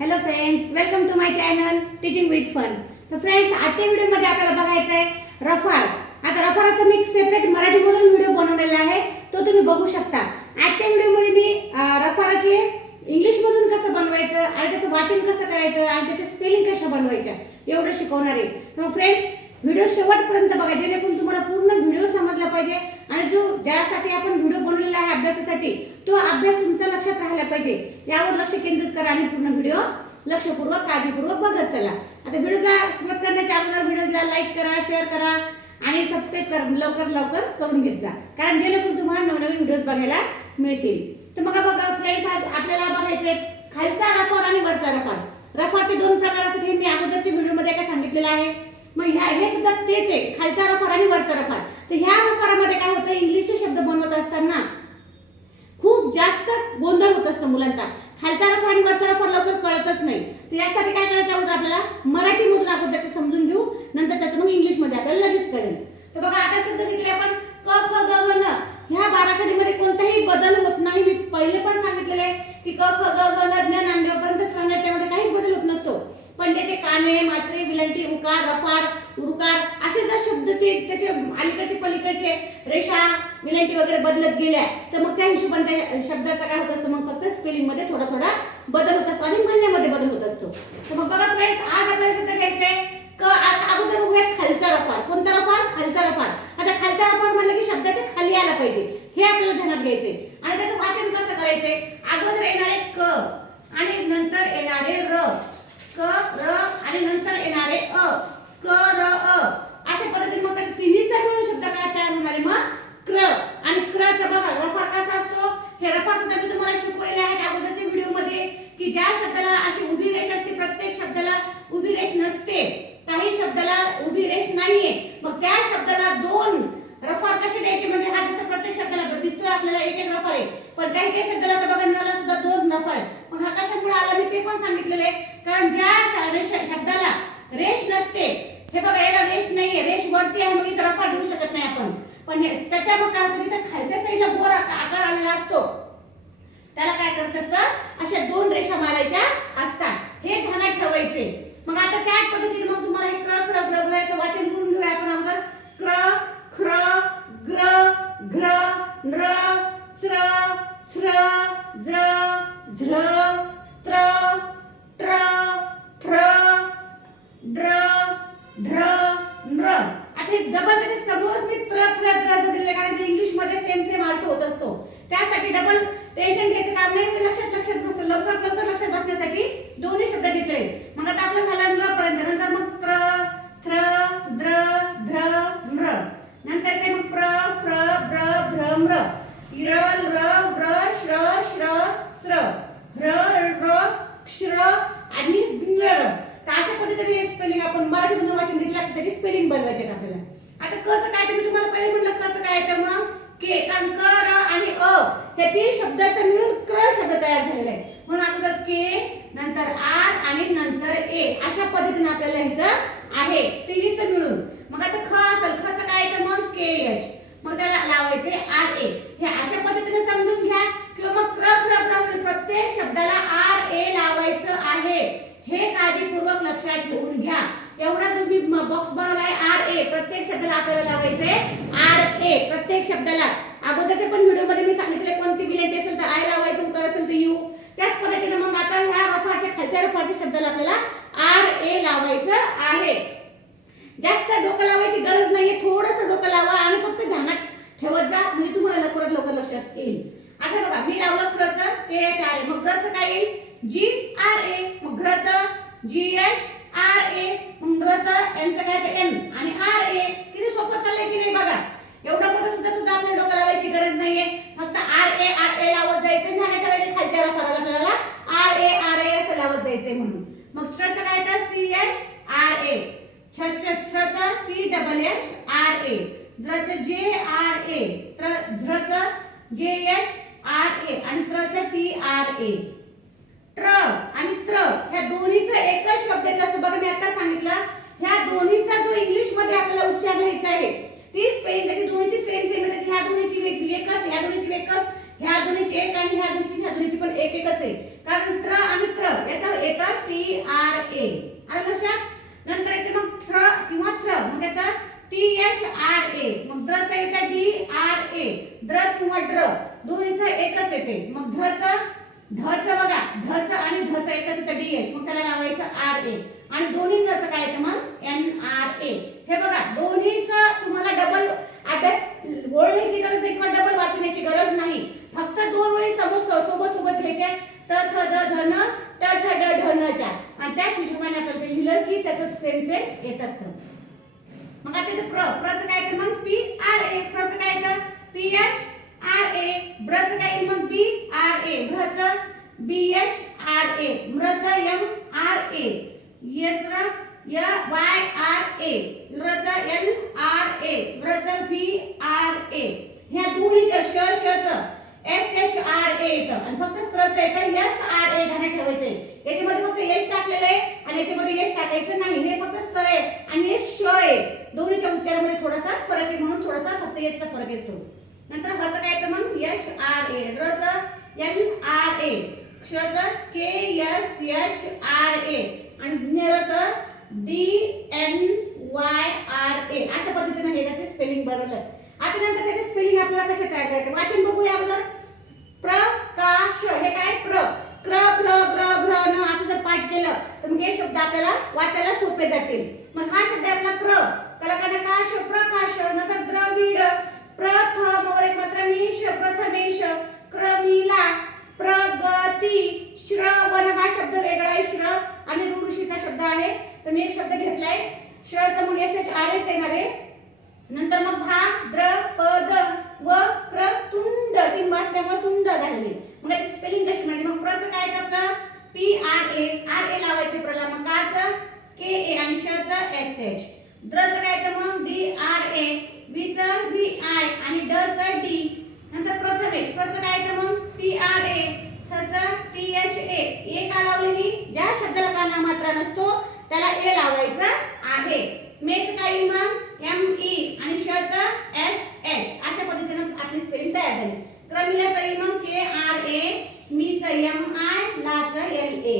Hello friends welcome to my channel teaching with fun तर friends आजच्या व्हिडिओमध्ये आपल्याला बघायचं आहे रफाल. आता रफाराचा मी सेपरेट मराठीमधून व्हिडिओ बनवलेला आहे. तो तुम्ही बघू शकता. आजच्या व्हिडिओमध्ये मी अं, रफाराचे इंग्लिशमधून कसं बनवायचं आणि त्याचं वाचन कसं करायचं आणि त्याचे स्पेलिंग कशा बनवायचं एवढं शिकवणार आहे. तर फ्रेंड्स व्हिडिओ शेवटपर्यंत बघा जेणेकरून तुम्हाला पूर्ण व्हिडिओ समजला पाहिजे. आणि जो ज्यासाठी आपण व्हिडिओ बनवलेला आहे अभ्यासासाठी तो अभ्यास तुमचा लक्षात राहिला पाहिजे. यावर लक्ष केंद्रित करा आणि पूर्ण व्हिडिओ लक्षपूर्वक काळजीपूर्वक बघत चला. आता व्हिडिओला सुरुवात करण्याच्या अगोदर व्हिडिओला लाईक करा शेअर करा आणि सबस्क्राईब कर लवकर लवकर करून घेत जा. कारण जेणेकरून तुम्हाला नवनवीन व्हिडिओज बघायला मिळतील. तर मग बघा फ्रेंड्स आज आपल्याला बघायचे खालचा रफार आणि वरचा रफार. रफारचे दोन प्रकार असतात हे मी अगोदरच्या व्हिडिओमध्ये काय सांगितलेलं आहे? मग ह्या हे सुद्धा तेच आहे खालचा रफार आणि वरचा रफार. तर ह्या रफारामध्ये काय होतं? इंग्लिशचे शब्द बनवत असताना खूप जास्त गोंधळ होत असतो मुलांचा. खालचा रफार आणि वरचा रफार लवकर कळतच नाही. तर यासाठी काय करायचं अगोदर आपल्याला? मराठीमधून अगोदर त्याचं समजून घेऊ. नंतर त्याचं मग इंग्लिशमध्ये आपल्याला लगेच कळेल. तर बघा आता शब्द घेतले आपण क ख ग ग न. ह्या बाराखडीमध्ये कोणताही बदल होत नाही. मी पहिले पण सांगितलेले आहे की क ख ग ग न ज्ञान नांदेवपर्यंत सांगण्याच्यामध्ये काहीच बदल होत नसतो. पण त्याचे काने मात्रे विलंटी उकार रफार उरुकार असे जर शब्द ते त्याचे अलीकडचे पलीकडचे रेषा विलंटी वगैरे बदलत गेल्या तर मग त्या हिशोबाने त्या शब्दाचा काय होत असतो? मग फक्त स्पेलिंगमध्ये थोडा थोडा बदल होत असतो आणि म्हणण्यामध्ये बदल होत असतो. तर मग बघा फ्रेंड्स आज आपल्याला शब्द घ्यायचे क आता अगोदर बघूया खालचा रफार. कोणता रफार? खालचा रफार आता खालचा रफार म्हटलं की शब्दाच्या खाली आला पाहिजे हे आपल्याला ध्यानात घ्यायचंय आणि त्याचं वाचन कसं करायचंय अगोदर येणारे क आणि नंतर येणारे र क र आणि नंतर येणारे अ. क र अ. अशा पद्धतीने मग त्या तिन्हीचा मिळून शब्द काय तयार होणार आहे मग? क्र. आणि क्रचा बघा रफा कसा असतो? हे रफा सुद्धा मी तुम्हाला शिकवलेले आहेत अगोदरच्या व्हिडिओमध्ये की ज्या शब्दाला अशी उभी रेष असते प्रत्येक शब्दाला उभी रेष नसते काही शब्दाला उभी रेष नाहीये मग त्या शब्दाला दोन रफार कसे द्यायचे म्हणजे हा जसं प्रत्येक शब्दाला दिसतोय आपल्याला एक एक रफार आहे पण काही काही शब्दाला तर बघा नला सुद्धा दोन रफार आहे मग हा कशामुळे आला मी ते पण सांगितलेलं आहे कारण ज्या श- रेष- शब्दाला रेष नसते हे बघा याला रेष नाहीये रेष वरती आहे मग इथं रफार देऊ शकत नाही आपण पण हे- त्याच्या मग काय होतं तिथं खालच्या साईडला गोर आका- आकार आलेला असतो त्याला काय करत असतं? अशा दोन रेषा मारायच्या असतात. हे ध्यानात ठेवायचे. मग आता त्या पद्धतीने मग तुम्हाला हे क्र क्र ग्र ग्रचं वाचन करून घेऊया आपण अगोदर. क्र ख्र ग्र घ्र नृ स्र स्र ज्र झ्र त्र ट्र ठ्र ड्र ढ्र नृ. आता हे डबल त्याच्या समोरच मी त्र त्र द्र दिलेले कारण ते इंग्लिशमध्ये सेम सेम अर्थ होत असतो. त्यासाठी डबल टेन्शन घ्यायचं काम नाही ते लक्षात लक्षात बस लवकर लवकर लक्षात बसण्यासाठी दोन्ही शब्द घेतले. मग आता आपलं झालं नृ पर्यंत नंतर मग प्र थ्र द्र ध्र नृ नंतर ते मग प्र फ्र ब्र भ्र म्र. र र ब्र श्र श्र स्र. ह्र र क्ष्र आणि नृ तर अशा पद्धतीने हे स्पेलिंग आपण मराठीमधून वाचन घेतला की त्याची स्पेलिंग बनवायचे आहेत आपल्याला. आता कच काय तर मी तुम्हाला पहिले म्हटलं कच काय तर मग के कारण क र आणि अ. हे तीन शब्दाचं मिळून क्र शब्द तयार झालेला आहे म्हणून अगोदर के नंतर आर आणि नंतर ए. अशा पद्धतीने आपल्याला ह्याचं आहे तिन्हीचं मिळून. मग आता ख असेल खचं काय तर मग? K H. मग त्याला लावायचे आर ए. हे अशा पद्धतीने समजून घ्या. किंवा मग क्र क्र क्र प्रत्येक शब्दाला आर ए लावायचं आहे. हे काळजीपूर्वक लक्षात ठेवून घ्या. एवढा जो मी बॉक्स बनवलाय आर ए. प्रत्येक शब्दाला आपल्याला लावायचे आर ए. प्रत्येक शब्दाला. अगोदरचे पण व्हिडिओमध्ये मी सांगितले कोणती विनंती असेल तर आय लावायचं उकार असेल तर यू त्याच पद्धतीने मग आता ह्या रफाच्या खालच्या शब्दाला आपल्याला आर ए लावायचं आहे. जास्त डोकं लावायची गरज नाहीये थोडस डोकं लावा आणि फक्त ध्यानात ठेवत जा. म्हणजे तुम्हाला लवकरात लवकर लक्षात येईल आता बघा मी लावलं फ्रच के एच आर ए मग ग्रच काय येईल? जी आर ए मग ग्रच जी एच आर ए मग ग्रच एनचं काय? तर एन आणि आर ए किती सोपं चाललंय की नाही बघा? एवढं मोठं सुद्धा सुद्धा आपल्याला डोकं लावायची गरज नाहीये फक्त आर ए आर ए लावत जायचं ध्यानात ठेवायचं खालच्या रफाला आपल्याला आर ए आर ए असं लावत जायचंय म्हणून मग च काय तर सी एच आर ए छ छ छ च C double H R A द्र च जे आर ए त्र झ्र च जे एच आर ए आणि त्र च टी आर ए ट्र आणि त्र ह्या दोन्हीचा एकच शब्द येत असतो बघा मी आता सांगितलं ह्या दोन्हीचा जो इंग्लिशमध्ये आपल्याला उच्चार लिहायचा आहे ती स्पेलिंग त्याची दोन्हीची सेम सेम आहे ह्या दोन्हीची वेगळी एकच ह्या दोन्हीची एकच ह्या दोन्हीची एक आणि ह्या दोन्हीची ह्या दोन्हीची पण एक एकच आहे कारण त्र आणि त्र याचा येतं ए आलं लक्षात नंतर येते मग थ्र किंवा थ्र मग येतं टी एच आर ए मग द्रचं येतं डी आर ए द्र किंवा ड्र दोन्हीचं एकच येते मग ध्रचं धचं बघा धचं आणि धचं एकच येतं डी एच मग त्याला लावायचं आर ए आणि दोन्ही नचं काय येतं मग एन आर ए हे बघा दोन्हीचं तुम्हाला डबल अभ्यास ओळखण्याची गरज नाही किंवा डबल वाचण्याची गरज नाही. फक्त दोन वेळी समोर सोबत सोबत घ्यायचे. त थ द धन ट ठ ड ढ न च्या आणि त्या हिशोबाने आपल्याला लिहिलं की त्याचं सेम सेम येत असतं. मग आता इथे प्र प्रचं काय तर मग? पी आर ए. प्रचं काय तर पी एच आर ए. ब्रचं काय मग? B R A. ब्रचं B H R A. म्रचं एम आर ए. यचं य वाय आर ए. रचं एल आर ए. व्रचं व्ही आर ए ह्या दोन्हीच्या श शचं एस एच आर ए येतं आणि फक्त एस आर ए घाणे ठेवायचंय. याच्यामध्ये फक्त यश टाकलेलं आहे आणि याच्यामध्ये यश टाकायचं नाही. हे फक्त स आहे आणि हे श आहे. दोन्हीच्या उच्चारामध्ये थोडासा फरक आहे म्हणून थोडासा फक्त याचा फरक येतो. नंतर हचं काय येतं मग? एच आर ए रचं L R A क्षचं K S H R A आणि ज्ञरचं D N Y R A अशा पद्धतीने हे त्याचे स्पेलिंग बनवलं आता नंतर त्याचे स्पेलिंग आपल्याला कसे तयार करायचे? वाचन बघूया अगोदर. प्रकाश हे काय प्र क्र क्र ग्र ग्र न असं जर पाठ केलं तर मग हे शब्द आपल्याला वाचायला सोपे जातील. मग हा शब्द आपला प्र. कलाकाश प्रकाश नंतर द्रविड. प्रथम वर एक मात्र मीश प्रथमेश. क्रमिला प्रगती श्रवण. हा शब्द वेगळा आहे श्र आणि ऋषीचा शब्द आहे. तर मी एक शब्द घेतलाय. श्रचा मग एस एच आर एस येणार आहे. नंतर मग भा द्र पद व क्र तुंड. तीन असल्यामुळे तुंड झाले मग याची स्पेलिंग कशी म्हणजे मग प्रचं काय येतं आपलं P R A R A लावायचे प्रला मग काचं? के ए आणि शचं एस एच द्रचं काय येतं मग? डी आर ए वीचं व्ही आय आणि डचं डी नंतर प्रथमेश प्रचं काय येतं मग? पी आर ए थचं टी एच ए ए का लावले मी? ज्या शब्दाला काना मात्रा नसतो त्याला ए लावायचं आहे. मेच काय मग? एम ई आणि शचं एस एच अशा पद्धतीने आपली स्पेलिंग तयार झाली क्रमिलाचं ई मग के आर ए मीचं एम आय लाचं एल ए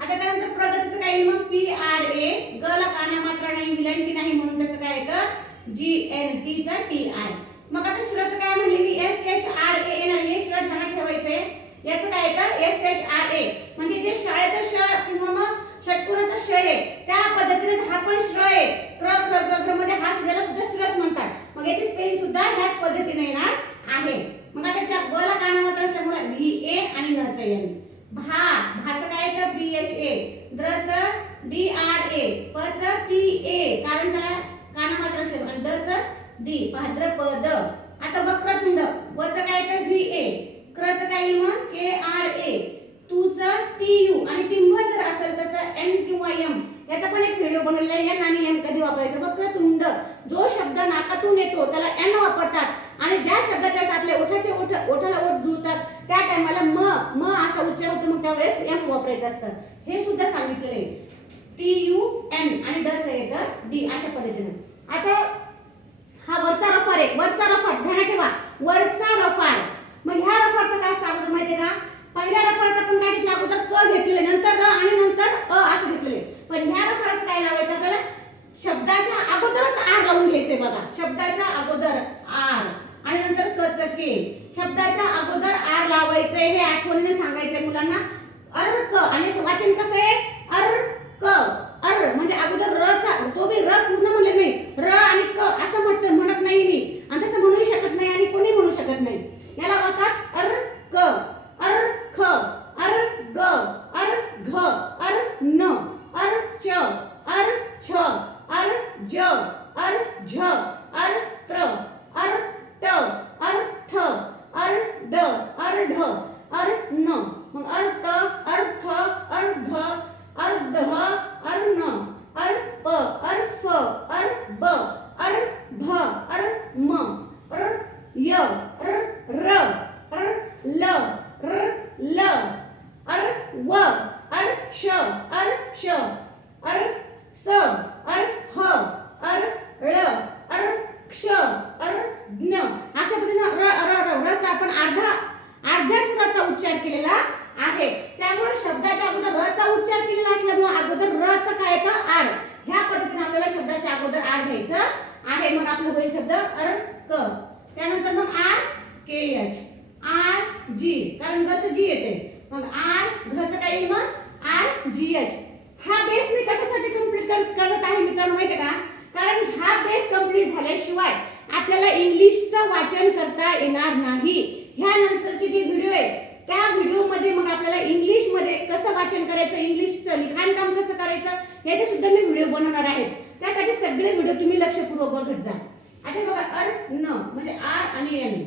आता त्यानंतर प्रगतीचं काय मग पी आर ए ग ला काना मात्रा नाही विलंटी नाही म्हणून त्याचं काय येतं जी एन टी चा टी आय मग आता श्रचं काय म्हणले मी एस एच आर ए येणार हे श्र ध्यानात ठेवायचंय याचं काय येतं एस एच आर ए म्हणजे जे शाळेचं श किंवा मग षटकोनाचा श आहे त्या पद्धतीने हा पण श्र आहे क्र क्र क्र क्रमध्ये हा सुद्धा सुद्धा श्रच म्हणतात मग याची स्पेलिंग सुद्धा ह्याच पद्धतीने येणार आहे मग आता त्या ब ला काना मात्रा असल्यामुळे व्ही ए आणि न च एन भा भाचं काय येतं बी एच ए द्रचं डी आर ए पचं पी ए कारण त्याला काना मात्र असेल आणि डचं डी भाद्र प द आता वक्रतुंड वचं काय येतं व्ही ए क्रचं काय येईल मग के आर ए तूचं टी यू आणि टिंब जर असेल त्याचं एन किंवा एम याचा पण एक व्हिडिओ बनवलेला आहे एन आणि एम कधी वापरायचं वक्रतुंड जो शब्द उठून येतो त्याला एन वापरतात. आणि ज्या शब्दाच्या आपल्या ओठाचे ओठ ओठाला ओठ जुळतात त्या टायमाला म म असा उच्चार होतो. मग त्यावेळेस एम वापरायचं असतं. हे सुद्धा सांगितलेलं टी यू एन आणि ड आहे तर डी अशा पद्धतीने. आता हा वरचा रफार आहे. वरचा रफार. ध्यान ठेवा. वरचा रफार. मग ह्या रफारचं काय सांगतो माहितीये का? पहिल्या रफाराचा आपण काय घेतला? अगोदर क घेतलेले नंतर र आणि नंतर अ असं घेतलेले पण ह्या रफाराचं काय लावायचं आपल्याला? लावून घ्यायचे बघा. शब्दाच्या अगोदर आर आणि नंतर कच के. शब्दाच्या अगोदर आर लावायचंय हे आठवणीने सांगायचंय मुलांना. अर्क आणि वाचन कसं आहे? अर्क अर म्हणजे अगोदर र तो बी र पूर्ण म्हणले नाही. र आणि क असं म्हणत म्हणत नाही मी. आणि तसं म्हणूही शकत नाही आणि कोणी म्हणू शकत नाही. याला वाचतात अर क. अर ख. अर ग. अर घ. अर न. अर च. अर छ. अर ज. अर झ अर त्र अर ट अर ठ अर ड अर ढ अर न मग अर्थ अर्थ अर्ध अर्ध अर्ण अर्प अर्फ अर्ब अर्भ अर्म र य र र र ल र ल अर व अर श अर श अर स अर ह अर ळ अर क्ष अर ज्ञ अशा पद्धतीने र र र रचा आपण अर्धा अर्ध्याच रचा उच्चार केलेला आहे त्यामुळे शब्दाच्या अगोदर र चा उच्चार केलेला असल्यामुळे अगोदर र चा होईल शब्द अर्क त्यानंतर मग R K H R G कारण गच जी येते मग आर घचं काय येईल मग आर जी एच हा बेस मी कशासाठी कंप्लीट करत आहे मित्रांनो माहिती का? कारण हा बेस कंप्लीट झाल्याशिवाय आपल्याला इंग्लिशचं वाचन करता येणार नाही. ह्या नंतरचे जे व्हिडिओ आहेत त्या व्हिडिओमध्ये मग आपल्याला इंग्लिशमध्ये कसं वाचन करायचं इंग्लिशचं लिखाण काम कसं करायचं याचे सुद्धा मी व्हिडिओ बनवणार आहे. त्यासाठी सगळे व्हिडिओ तुम्ही लक्षपूर्वक बघत जा. आता बघा अर न म्हणजे आर आणि एन.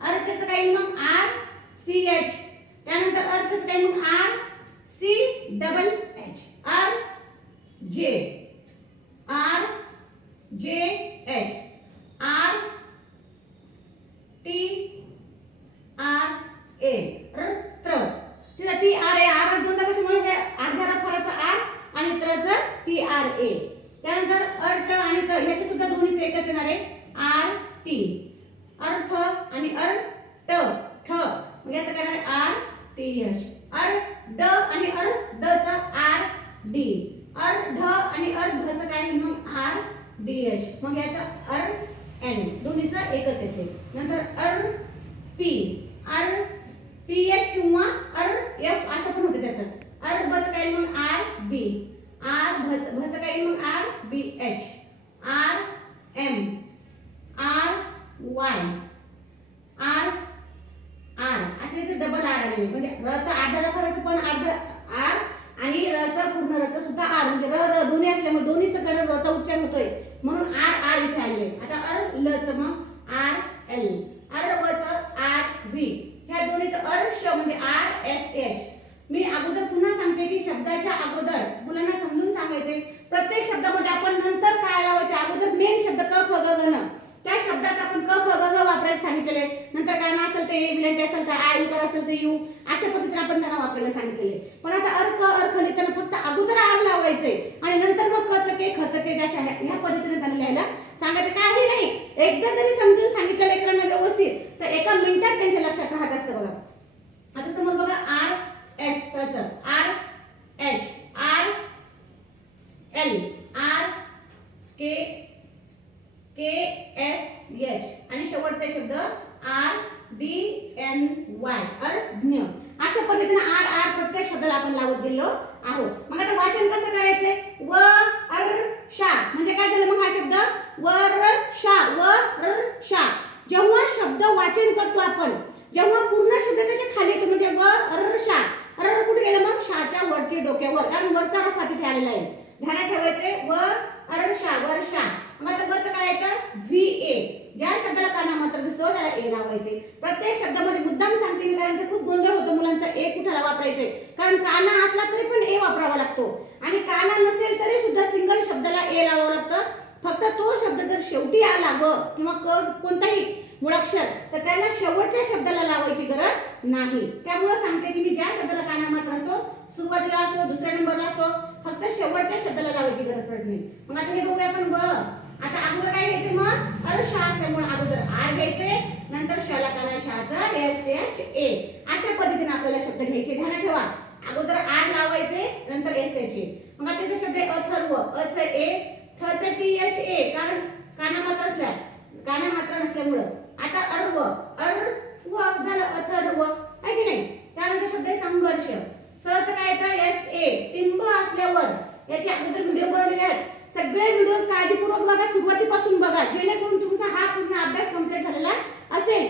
अर्चचं काही मग आर सी एच. त्यानंतर अर्चचं काही मग R C double H. R J. R J H. R T R A. त्र. तिला टी आर ए. आर दोनदा कशामुळे हे अर्ध्या रफाराचा आर आणि त्रचं टी आर ए. त्यानंतर अर्थ आणि त ह्याचे सुद्धा दोन्हीच एकच येणार आहे. R T. अर्थ आणि अर ट. ठ मग याचं काय आहे? R T H. अर ड आणि अर ड चा आर डी. अर ढ आणि अर ध काय मग आर डी एच मग याचं अर एन दोन्हीचं एकच येते. नंतर R P R P H किंवा अर एफ असं पण होतं त्याचं. अर बचं काय? मग आर बी आर भच भच काय? मग R B H R M R Y R R. असं इथे डबल आर आले म्हणजे रचा अर्धा रफाराचं पण अर्ध आर आणि रचा पूर्ण रचा सुद्धा आर म्हणजे र र दोन्ही असल्यामुळे दोन्हीचं कडे उच्चार होतोय. म्हणून आर आर इथे आले आता अर लच मग आर एल अर वच आर व्ही ह्या दोन्हीचं अर श म्हणजे आर एस एच मी अगोदर पुन्हा सांगते की शब्दाच्या अगोदर मुलांना समजून सांगायचे प्रत्येक शब्दामध्ये आपण नंतर काय लावायचे अगोदर मेन शब्द क ख ग ग न त्या शब्दाचा आपण क ख ग ग वापरायला सांगितलेले नंतर काय ना असेल ते विलंटी असेल तर आय उकार असेल तर यू अशा पद्धतीने आपण त्यांना वापरायला सांगितलेले पण आता अर्क अर्थ लिहिताना फक्त अगोदर आर लावायचे आणि नंतर मग खच के खच के ज्या शा ह्या पद्धतीने त्यांना लिहायला सांगायचं काही नाही. एकदा जरी समजून सांगितलं लेकरांना व्यवस्थित तर एका मिनिटात त्यांच्या लक्षात राहत असतं बघा. आता समोर बघा R S R H R L R K K S H आणि शेवटचा शब्द आर डी एन वाय अर्ज्ञ अशा पद्धतीने आर आर प्रत्येक शब्दाला आपण लावत गेलो आहोत. मग आता वाचन कसं करायचंय? व अर शा म्हणजे काय झालं? मग हा शब्द वर शा. व जेव्हा शब्द वाचन करतो आपण जेव्हा पूर्ण शब्द त्याच्याखाली येतो म्हणजे व र कुठे गेलं मग? शाच्या वरचे डोक्यावर. कारण वरचा रफा तिथे आलेला आहे. ध्यानात ठेवायचे व अर्षा वर्षा मग आता काय येतं? V A. ज्या शब्दाला काना मात्र दिसतो त्याला ए लावायचे. प्रत्येक शब्दामध्ये मुद्दाम सांगते मी कारण ते खूप गोंधळ होतो मुलांचा. ए कुठाला वापरायचे? कारण काना असला तरी पण ए वापरावा लागतो. आणि काना नसेल तरी सुद्धा सिंगल शब्दाला ए लावावं लागतं. फक्त तो शब्द जर शेवटी आला ग किंवा क कोणताही मुळाक्षर तर त्याला शेवटच्या शब्दाला लावायची गरज नाही. त्यामुळे सांगते की मी ज्या शब्दाला काना मात्र राहतो सुरुवातीला असो दुसऱ्या नंबरला असो फक्त शेवटच्या शब्दाला लावायची गरज पडत नाही. मग आता हे बघूया आपण ग. आता अगोदर काय घ्यायचं मग? अरे शा असल्यामुळे अगोदर आर घ्यायचे नंतर शाला काना शाचा एस एच ए अशा पद्धतीने आपल्याला शब्द घ्यायचे. ध्यानात ठेवा. अगोदर आर लावायचे नंतर एस एच ए मग आता शब्द अथर्व. अच ए थच टी एच ए कारण काना मात्र असल्या काना मात्र नसल्यामुळं. आता अर्व अर्व झालं अथर्व आहे की नाही? त्यानंतर शब्द आहे संघर्ष. सहज काय येतं? एस ए टिंब असल्यावर. याचे अगोदर व्हिडिओ बनवलेले आहेत. सगळे व्हिडिओ काळजीपूर्वक बघा सुरुवातीपासून बघा. जेणेकरून तुमचा हा पूर्ण अभ्यास कंप्लीट झालेला असेल.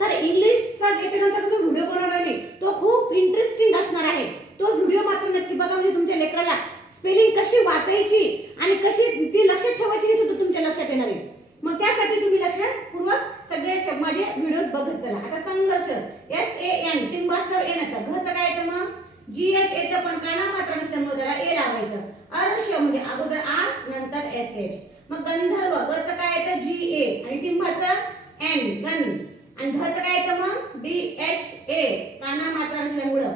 तर इंग्लिशचा याच्यानंतर जो व्हिडिओ बनवला आहे तो खूप इंटरेस्टिंग असणार आहे तो व्हिडिओ मात्र नक्की बघा म्हणजे तुमच्या लेकराला स्पेलिंग कशी वाचायची आणि कशी ती लक्षात ठेवायची हे सुद्धा तुमच्या लक्षात येणार आहे मग त्यासाठी तुम्ही लक्षपूर्वक सगळे श- माझे व्हिडिओ बघत चला आता संघर्ष एस ए एन टिंबास्तर एन येतं घचं काय येतं मग जी एच येतं पण काना मात्र नसल्यामुळे त्याला ए लावायचं अर्श म्हणजे अगोदर आर नंतर एस एच मग गंधर्व गचं काय येतं जी ए आणि टिंबाचं एन गन आणि धचं काय येतं मग डी एच ए काना मात्र नसल्यामुळं.